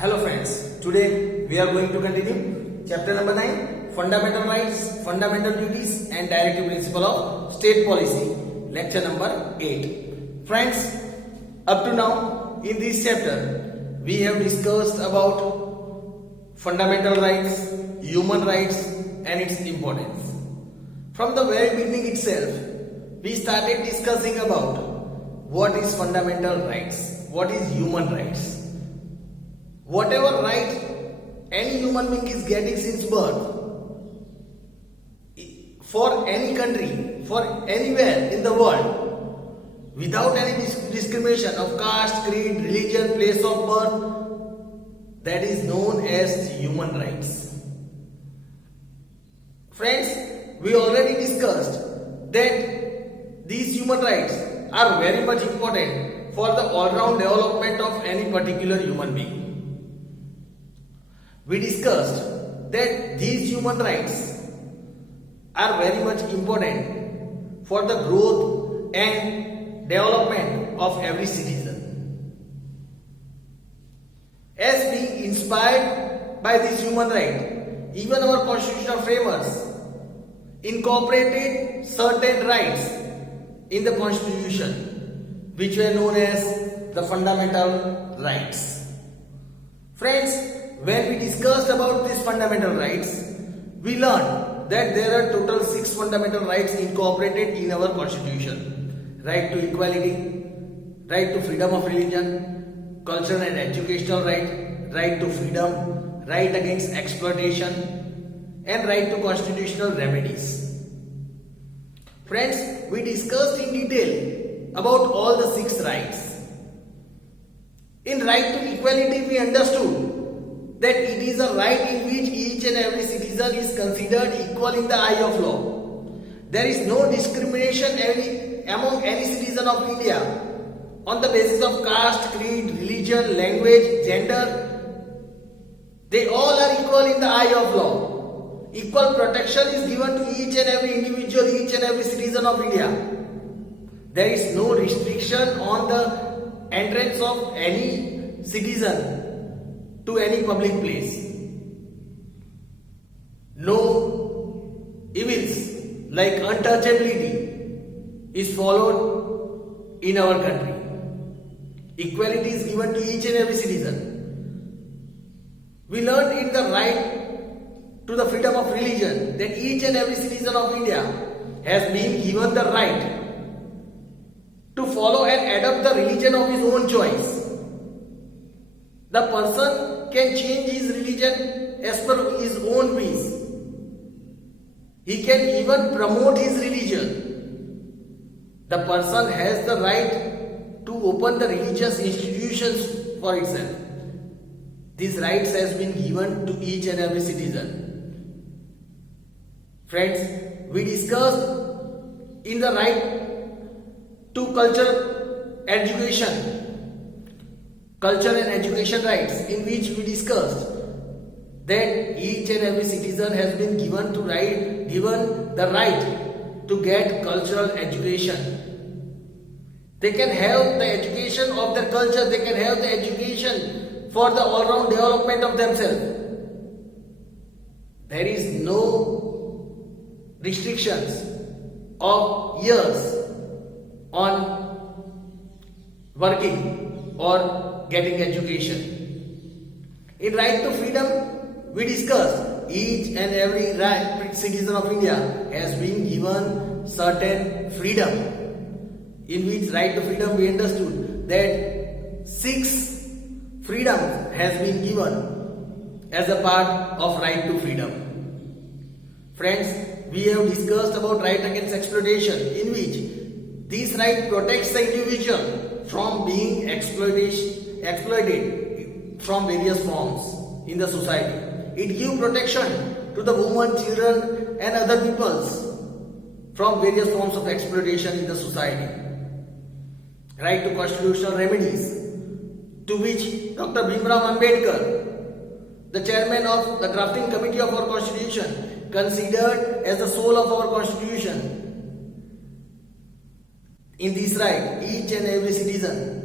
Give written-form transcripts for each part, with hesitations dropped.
Hello friends, today we are going to continue chapter number 9, Fundamental Rights, Fundamental Duties and Directive Principle of State Policy, lecture number 8. Friends, up to now in this chapter we have discussed about fundamental rights, human rights and its importance. From the very beginning itself, we started discussing about what is fundamental rights, what is human rights. Whatever right any human being is getting since birth, for any country, for anywhere in the world, without any discrimination of caste, creed, religion, place of birth, that is known as human rights. Friends, we already discussed that these human rights are very much important for the all-round development of any particular human being. We discussed that these human rights are very much important for the growth and development of every citizen. As being inspired by this human right, even our constitutional framers incorporated certain rights in the constitution which were known as the fundamental rights. Friends, when we discussed about these fundamental rights, we learned that there are total 6 fundamental rights incorporated in our constitution. Right to equality, right to freedom of religion, cultural and educational right, right to freedom, right against exploitation, and right to constitutional remedies. Friends, we discussed in detail about all the 6 rights. In right to equality, we understood that it is a right in which each and every citizen is considered equal in the eye of law. There is no discrimination among any citizen of India on the basis of caste, creed, religion, language, gender. They all are equal in the eye of law. Equal protection is given to each and every individual, each and every citizen of India. There is no restriction on the entrance of any citizen to any public place. No evils like untouchability is followed in our country. Equality is given to each and every citizen. We learned in the right to the freedom of religion that each and every citizen of India has been given the right to follow and adopt the religion of his own choice. The person can change his religion as per his own wish. He can even promote his religion. The person has the right to open the religious institutions for itself. These rights has been given to each and every citizen. Friends, we discussed in the right to culture and education rights, in which we discussed that each and every citizen has been given the right to get cultural education. They can have the education of their culture, they can have the education for the all-round development of themselves. There is no restrictions of years on working or getting education. In right to freedom, we discussed each and every citizen of India has been given certain freedom. In which right to freedom we understood that 6 freedoms has been given as a part of right to freedom. Friends, we have discussed about right against exploitation, in which this right protects the individual from being exploited from various forms in the society. It gives protection to the women, children and other peoples from various forms of exploitation in the society. Right to constitutional remedies, to which Dr. Bhimrao Ambedkar, the chairman of the drafting committee of our constitution, considered as the soul of our constitution. In this right, each and every citizen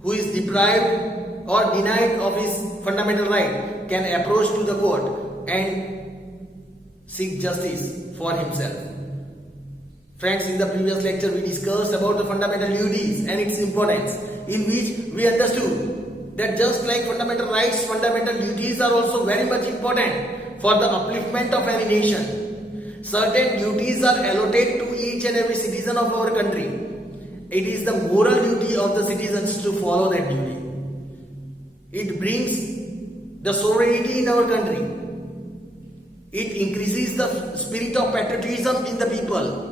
who is deprived or denied of his fundamental right can approach to the court and seek justice for himself. Friends, in the previous lecture we discussed about the fundamental duties and its importance, in which we understood that just like fundamental rights, fundamental duties are also very much important for the upliftment of any nation. Certain duties are allotted to each and every citizen of our country. It is the moral duty of the citizens to follow that duty. It brings the sovereignty in our country. It increases the spirit of patriotism in the people.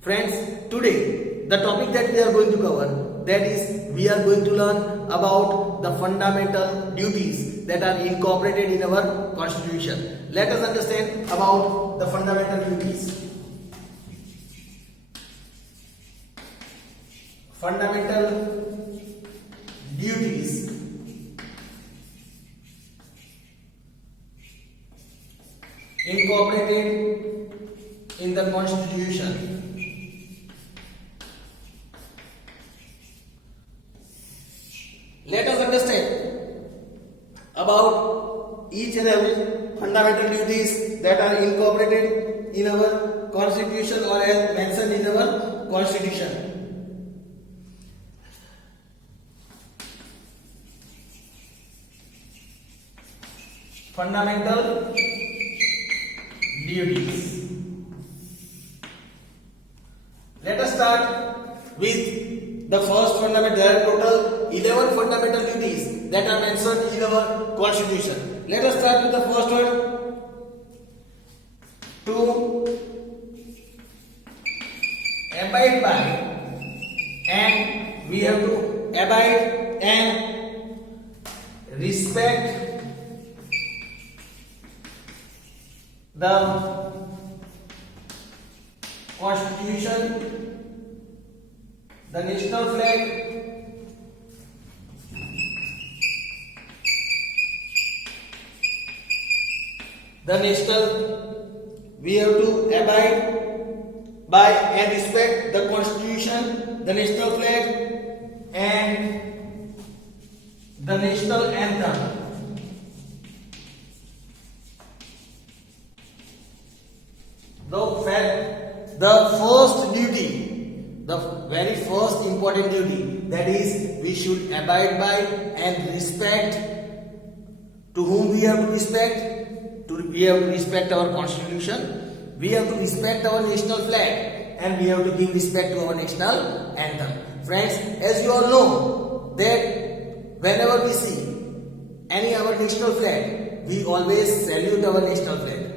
Friends, today the topic that we are going to cover, that is, we are going to learn about the fundamental duties that are incorporated in our constitution. Let us understand about the fundamental duties. Fundamental duties incorporated in the constitution. Let us understand about each and every fundamental duties that are incorporated in our constitution or as mentioned in our constitution. Fundamental duties. Let us start with the first fundamental. There are total 11 fundamental duties that are mentioned in our constitution. Let us start with the first one. To abide by, and we have to abide and respect the Constitution, the national flag, we have to abide by and respect the Constitution, the national flag, and the national anthem. The first duty, the very first important duty, that is, we should abide by and respect. To whom we have to respect? We have to respect our constitution, we have to respect our national flag, and we have to give respect to our national anthem. Friends, as you all know that whenever we see any our national flag, we always salute our national flag.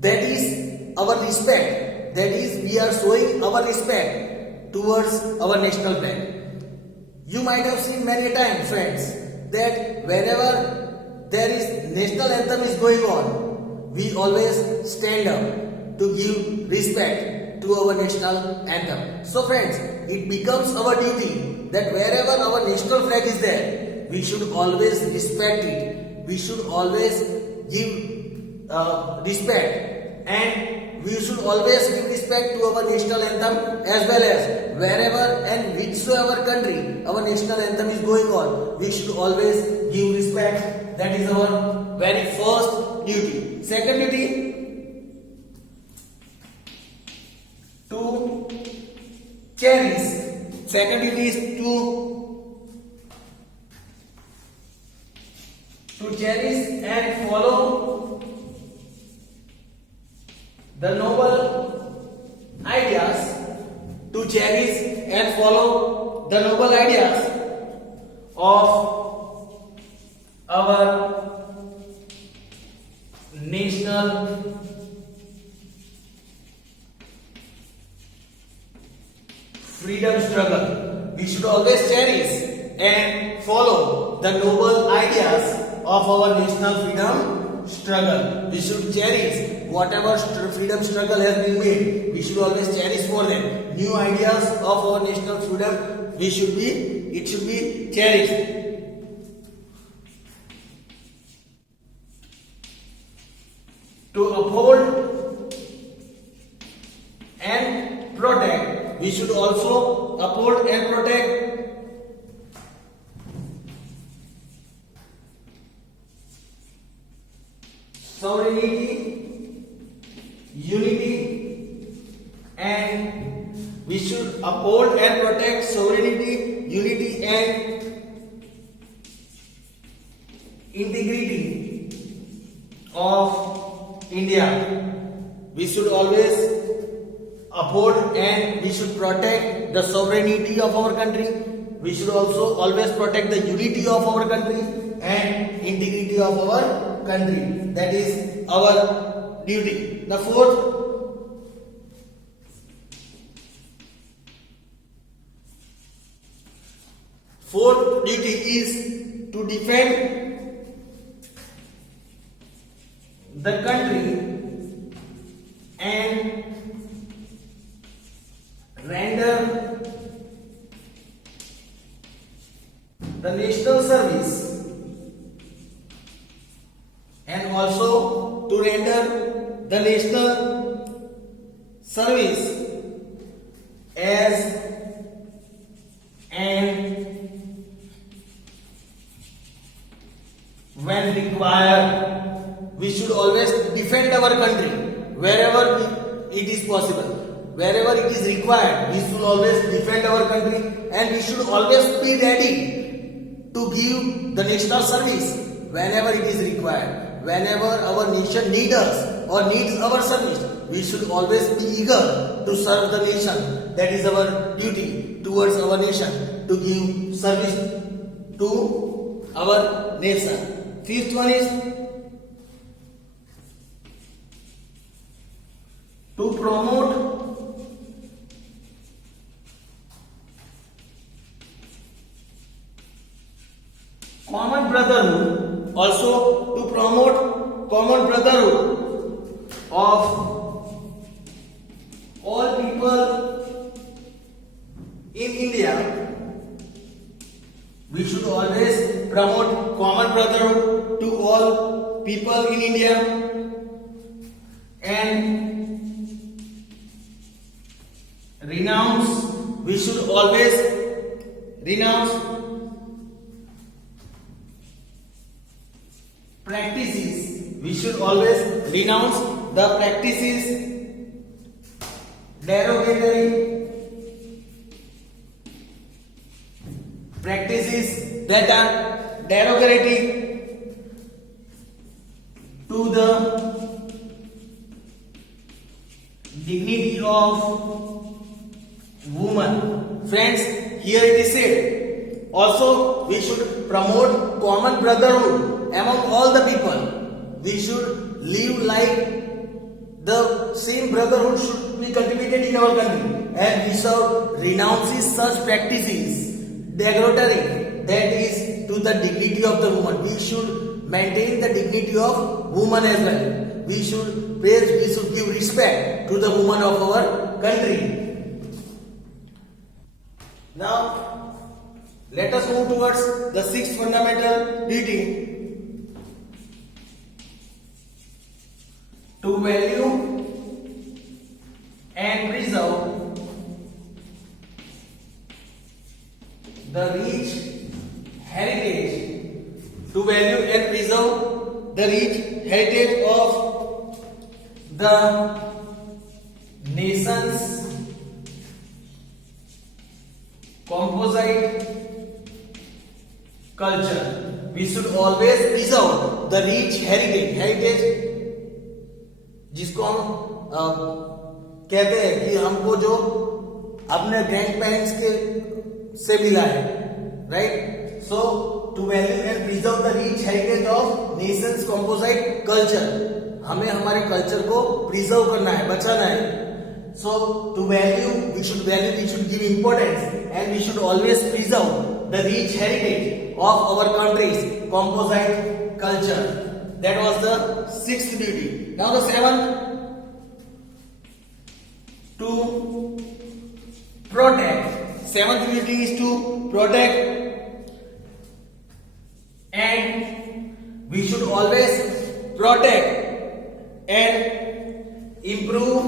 That is our respect. That is, we are showing our respect towards our national flag. You might have seen many times, friends, that whenever there is national anthem is going on, we always stand up to give respect to our national anthem. So friends, it becomes our duty that wherever our national flag is there, we should always respect it. We should always give respect, and we should always give respect to our national anthem, as well as wherever and whichsoever country our national anthem is going on, we should always give respect. That is our very first duty. Second duty, to cherish. Second duty is to cherish and follow the noble ideas, to cherish and follow the noble ideas of our national freedom struggle. We should always cherish and follow the noble ideas of our national freedom struggle. We should cherish whatever freedom struggle has been made. We should always cherish for them. New ideas of our national freedom, it should be cherished. To uphold and protect, we should also uphold and protect sovereignty, unity, and we should uphold and protect sovereignty, unity, and integrity of India. We should always uphold and we should protect the sovereignty of our country. We should also always protect the unity of our country and integrity of our country. That is our duty. The fourth duty is to defend the country and render the national service, and also to render the national service as and when required. We should always defend our country wherever it is possible. Wherever it is required, we should always defend our country, and we should always be ready to give the national service whenever it is required. Whenever our nation needs us or needs our service, we should always be eager to serve the nation. That is our duty towards our nation, to give service to our nation. Fifth one is to promote common brotherhood, also to promote common brotherhood of all people in India. We should always promote common brotherhood to all people in India, and we should always renounce practices. We should always renounce the practices derogatory practices that are derogatory to the dignity of woman. Friends, here it is said, also we should promote common brotherhood among all the people. We should live like the same brotherhood should be cultivated in our country, and we should renounce such practices derogatory, that is to the dignity of the woman. We should maintain the dignity of woman as well. We should praise, we should give respect to the woman of our country. Now, let us move towards the sixth fundamental duty: to value and preserve the rich heritage, to value and preserve the rich heritage of the nation's composite culture. We should always preserve the rich heritage जिसको हम कहते हैं कि हमको जो अपने grand parents के से मिला है, right? So to value and preserve the rich heritage of nations composite culture. हमें हमारे कल्चर को प्रिजर्व करना है, बचाना है. So to value, we should give importance, and we should always preserve the rich heritage of our countries composite culture. That was the sixth duty. Now the seventh, to protect. Seventh duty is to protect, and we should always protect and improve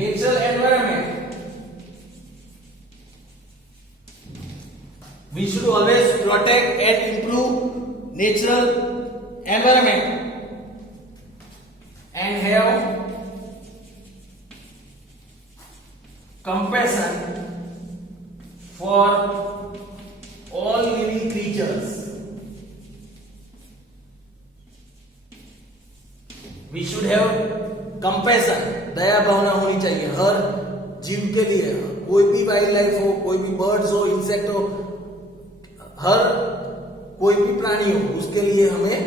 natural environment. We should always protect and improve natural environment and have compassion for all living creatures. We should have compassion, दया भावना होनी चाहिए हर जीव के लिए. कोई भी wild life हो, कोई भी बर्ड्स हो, इंसेक्ट हो, हर कोई भी प्राणी हो, उसके लिए हमें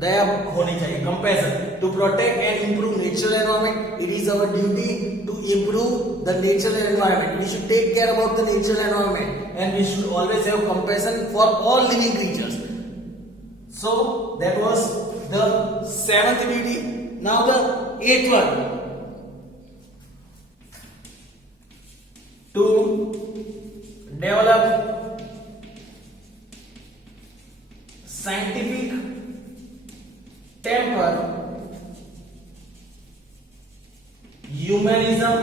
दया होनी चाहिए, compassion. To protect and improve natural environment, it is our duty to improve the natural environment. We should take care about the natural environment and we should always have compassion for all living creatures. So that was the seventh duty. Now the eighth one, to develop scientific temper, humanism.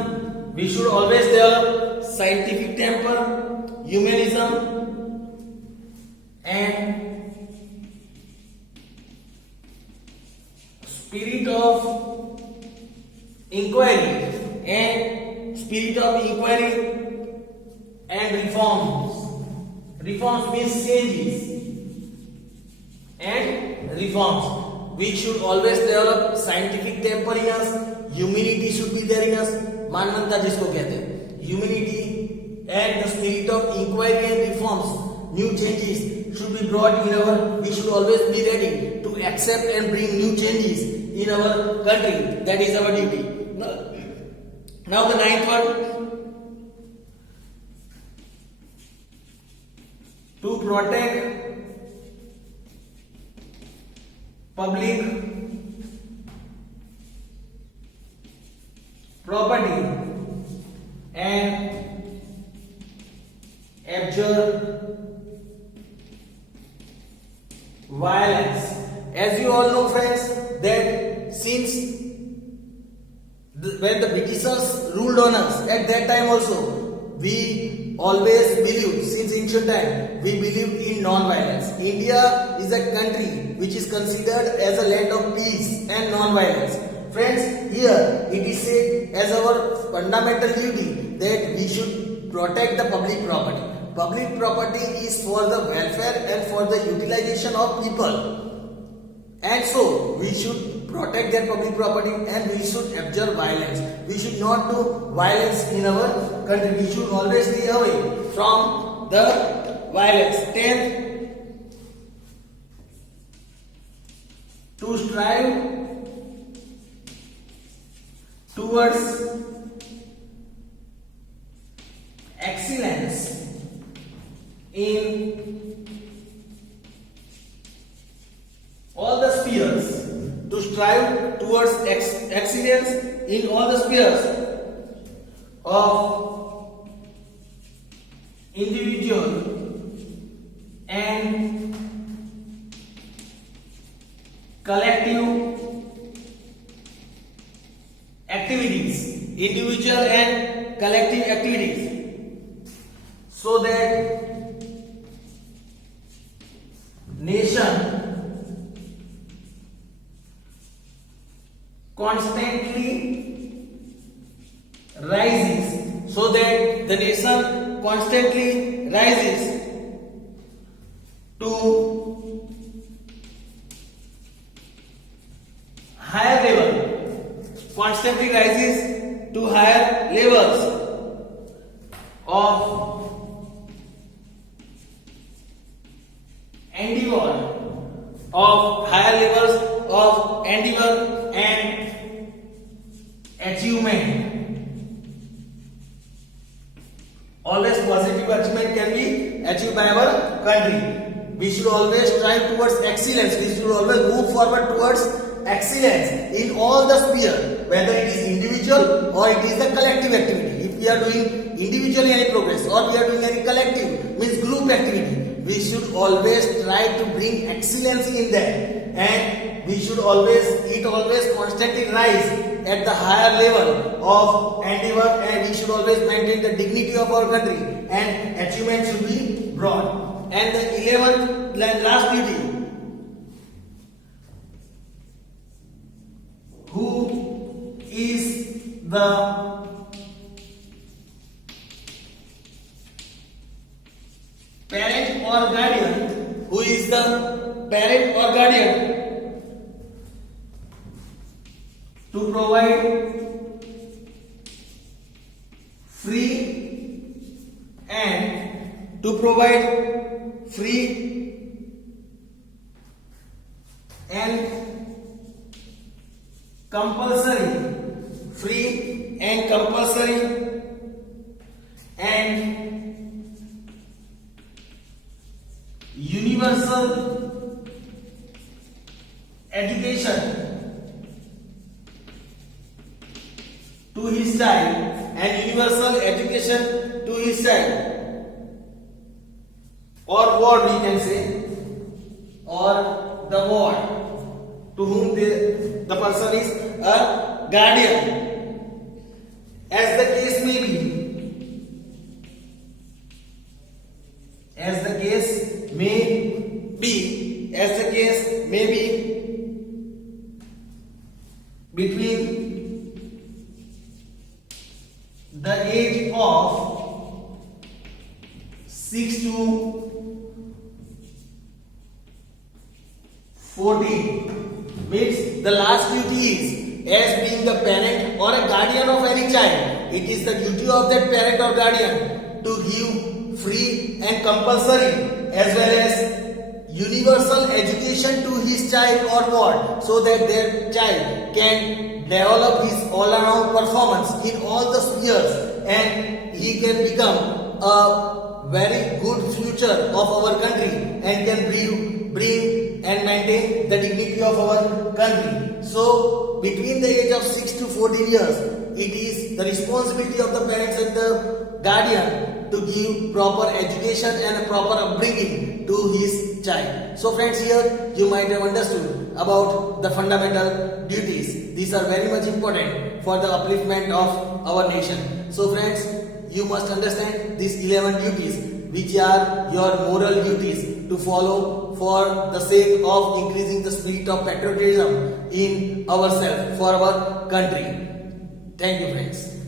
We should always develop scientific temper, humanism, and spirit of inquiry and reforms. Reforms means changes and reforms. We should always develop scientific temper in us. Humanity should be there in us. मानवता जिसको कहते हैं, humanity and the spirit of inquiry and reforms. New changes should be brought in our. We should always be ready to accept and bring new changes in our country. That is our duty. Now the ninth one, to protect public property and abjure violence. As you all know, friends, that since when the Britishers ruled on us, at that time also, we always believed, since ancient time, we believed in non-violence. India is a country which is considered as a land of peace and non-violence. Friends, here it is said as our fundamental duty that we should protect the public property. Public property is for the welfare and for the utilization of people. And so, we should protect that public property and we should abjure violence. We should not do violence in our country. We should always stay away from the violence. 10th, to strive towards excellence in all the spheres. To strive towards excellence in all the spheres of individual and collective activities, individual and collective activities, so that nation constantly rises, so that the nation constantly rises to higher level, constantly rises to higher levels of endeavor, of higher levels of endeavor and achievement. Always positive achievement can be achieved by our country. We should always strive towards excellence. We should always move forward towards excellence in all the sphere, whether it is individual or it is a collective activity. If we are doing individually any progress or we are doing any collective, means group activity, we should always try to bring excellence in that, and we should always constantly rise at the higher level of endeavor, and we should always maintain the dignity of our country, and achievement should be brought. And the 11th and last duty, the parent or guardian, who is the parent or guardian, to provide free and compulsory and universal education to his child, or ward, we can say, or the ward to whom the person is a guardian, as the case may be, between the age of 6 to 14, means the last duty is, as being the parent or a guardian of any child, it is the duty of that parent or guardian to give free and compulsory as well as universal education to his child or ward, so that their child can develop his all-around performance in all the spheres and he can become a very good future of our country and can bring and maintain the dignity of our country. So between the age of 6 to 14 years, it is the responsibility of the parents and the guardian to give proper education and a proper upbringing to his child. So friends, here you might have understood about the fundamental duties. These are very much important for the upliftment of our nation. So friends, you must understand these 11 duties, which are your moral duties to follow for the sake of increasing the spirit of patriotism in ourselves, for our country. Thank you friends.